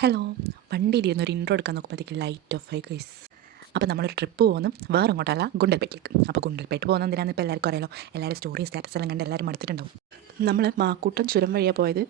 Hello. വണ്ടിയിലിരുന്ന് ഒരു intro എടുക്കാൻ നോക്കുമ്പോഴത്തേക്ക് ലൈറ്റ് ഓഫ് ആയി ഗൈസ്. അപ്പോൾ നമ്മളൊരു ട്രിപ്പ് പോകുന്നു, വേറെ അങ്ങോട്ടല്ല, ഗുണ്ടൽപേട്ടിലേക്ക്. അപ്പോൾ ഗുണ്ടൽപേട്ട് പോകുന്ന എന്തിനാണെന്ന് ഇപ്പോൾ എല്ലാവർക്കും അറിയാലോ. എല്ലാവരും സ്റ്റോറി സ്റ്റാറ്റസ് എല്ലാം കണ്ട് എല്ലാവരും മടുത്തിട്ടുണ്ടാവും. നമ്മൾ മാക്കൂട്ടം ചുരം വഴിയാണ് പോയത്.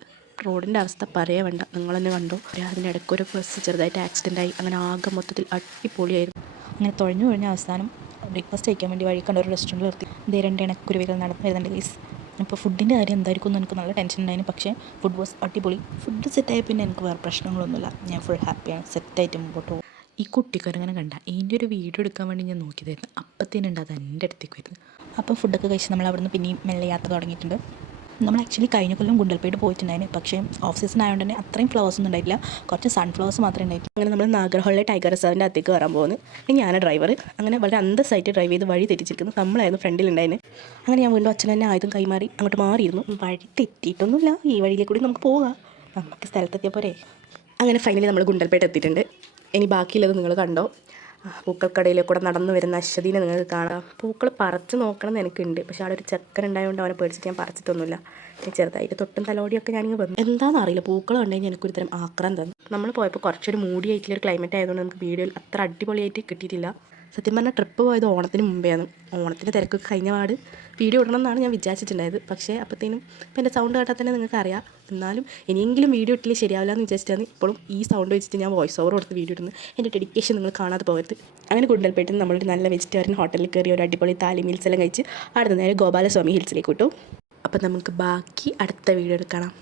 റോഡിൻ്റെ അവസ്ഥ പറയേ വേണ്ട, നിങ്ങൾ തന്നെ കണ്ടോ. അതിൻ്റെ ഇടയ്ക്ക് ഒരു ബസ് ചെറുതായിട്ട് ആക്സിഡൻ്റ് ആയി. അങ്ങനെ ആകെ മൊത്തത്തിൽ അടിപൊളിയായിരുന്നു. അങ്ങനെ തുഴഞ്ഞു കഴിഞ്ഞ അവസാനം ബ്രേക്ക്ഫാസ്റ്റ് കഴിക്കാൻ വേണ്ടി വഴി കണ്ട ഒരു റെസ്റ്റോറൻറ്റിൽ നിർത്തി. ഇതേ രണ്ട് ഇണക്കുരുവികൾ നടന്നു വരുന്നുണ്ട് ഗൈസ്. അപ്പോൾ ഫുഡിൻ്റെ കാര്യം എന്തായിരിക്കും എന്ന് എനിക്ക് നല്ല ടെൻഷൻ ഉണ്ടായിരുന്നു. പക്ഷേ ഫുഡ് വാസ് അടിപൊളി. ഫുഡ് സെറ്റായി പിന്നെ എനിക്ക് വേറെ പ്രശ്നങ്ങളൊന്നുമില്ല. ഞാൻ ഫുൾ ഹാപ്പിയാണ്. സെറ്റായിട്ട് മുമ്പോട്ട് പോകും. ഈ കുട്ടിക്കാരങ്ങനെ കണ്ട ഇതിൻ്റെ ഒരു വീഡിയോ എടുക്കാൻ വേണ്ടി ഞാൻ നോക്കിയതായിരുന്നു. അപ്പത്തേനുണ്ട് അത് എൻ്റെ അടുത്തേക്ക് വരുന്നത്. അപ്പോൾ ഫുഡൊക്കെ കഴിച്ച് നമ്മൾ അവിടെ നിന്ന് പിന്നെയും മെല്ലെ യാത്ര തുടങ്ങിയിട്ടുണ്ട്. നമ്മൾ ആക്ച്വലി കഴിഞ്ഞ കൊല്ലം ഗുണ്ടൽപേട്ട് പോയിട്ടുണ്ടായിരുന്നു. പക്ഷേ ഓഫ് സീസൺ ആയതുകൊണ്ട് തന്നെ അത്രയും ഫ്ലവേഴ്സ് ഒന്നും ഉണ്ടായിട്ടില്ല. കുറച്ച് സൺഫ്ലവേഴ്സ് മാത്രമേ ഉണ്ടായിട്ടുള്ളൂ. അങ്ങനെ നമ്മൾ നാഗർഹോളിലെ ടൈഗർ റിസർവിൻ്റെ അകത്തേക്ക് കയറാൻ പോകുന്നു. ഇനി ഞാനാണ് ഡ്രൈവർ. അങ്ങനെ വളരെ അന്തസ്സായിട്ട് ഡ്രൈവ് ചെയ്ത് വഴി തെറ്റിച്ചിരിക്കുന്നു. നമ്മളായിരുന്നു ഫ്രണ്ടിലുണ്ടായിരുന്നു. അങ്ങനെ ഞാൻ വീണ്ടും അച്ഛൻ തന്നെ ആയുധം കൈമാറി അങ്ങോട്ട് മാറിയിരുന്നു. വഴി തെറ്റിയിട്ടൊന്നുമില്ല, ഈ വഴിയിലേക്ക് കൂടി നമുക്ക് പോകാം. നമുക്ക് സ്ഥലത്തെത്തിയ പോരെ. അങ്ങനെ ഫൈനലി നമ്മൾ ഗുണ്ടൽപേട്ട് എത്തിയിട്ടുണ്ട്. ഇനി ബാക്കിയുള്ളത് നിങ്ങൾ കണ്ടോ. പൂക്കൾക്കടയിലേക്ക് കൂടെ നടന്നു വരുന്ന അശ്വതീനെ നിങ്ങൾക്ക് കാണാം. പൂക്കൾ പറിച്ച് നോക്കണം എന്ന് എനിക്കുണ്ട്, പക്ഷേ അവിടെ ഒരു ചെക്കൻ ഉണ്ടായതുകൊണ്ട് അവനെ പേടിച്ചിട്ട് ഞാൻ പറിച്ചിട്ടൊന്നുമില്ല. ചെറുതായിട്ട് തൊട്ടും തലോടിയൊക്കെ ഞാനിങ്ങനെ വന്നു. എന്താണെന്ന് അറിയില്ല, പൂക്കൾ കണ്ടുകഴിഞ്ഞാൽ എനിക്കൊരു തരം ആക്രാന്തം തന്നു. നമ്മൾ പോയപ്പോൾ കുറച്ചൊരു മൂടി ആയിട്ടുള്ളൊരു ക്ലൈമറ്റ് ആയതുകൊണ്ട് നമുക്ക് വീഡിയോയിൽ അത്ര അടിപൊളിയായിട്ട് കിട്ടിയിട്ടില്ല. സത്യം പറഞ്ഞാൽ ട്രിപ്പ് പോയത് ഓണത്തിന് മുമ്പെയാണ്. ഓണത്തിൻ്റെ തിരക്കൊക്കെ കഴിഞ്ഞ പാട് വീഡിയോ ഇടണം എന്നാണ് ഞാൻ വിചാരിച്ചിട്ടുണ്ടായത്. പക്ഷേ അപ്പോഴത്തേനും ഇപ്പം എൻ്റെ സൗണ്ട് കേട്ടാൽ തന്നെ നിങ്ങൾക്ക് അറിയാം. എന്നാലും ഇനിയെങ്കിലും വീഡിയോ ഇട്ടില്ല ശരിയാവില്ല എന്ന് വിചാരിച്ചിട്ടാണ് ഇപ്പോഴും ഈ സൗണ്ട് വെച്ചിട്ട് ഞാൻ വോയിസ് ഓവർ കൊടുത്ത് വീഡിയോ ഇടുന്നത്. എൻ്റെ ഡെഡിക്കേഷൻ നിങ്ങൾ കാണാതെ പോകരുത്. അങ്ങനെ ഗുണ്ടൽപേട്ടിൽ നമ്മളൊരു നല്ല വെജിറ്റേറിയൻ ഹോട്ടലിൽ കയറി ഒരു അടിപൊളി താലി മീൽസ് എല്ലാം കഴിച്ച് അടുത്ത നേരെ ഗോപാലസ്വാമി ഹിൽസിലേക്ക് വിട്ടു. അപ്പം നമുക്ക് ബാക്കി അടുത്ത വീഡിയോ എടുക്കണം.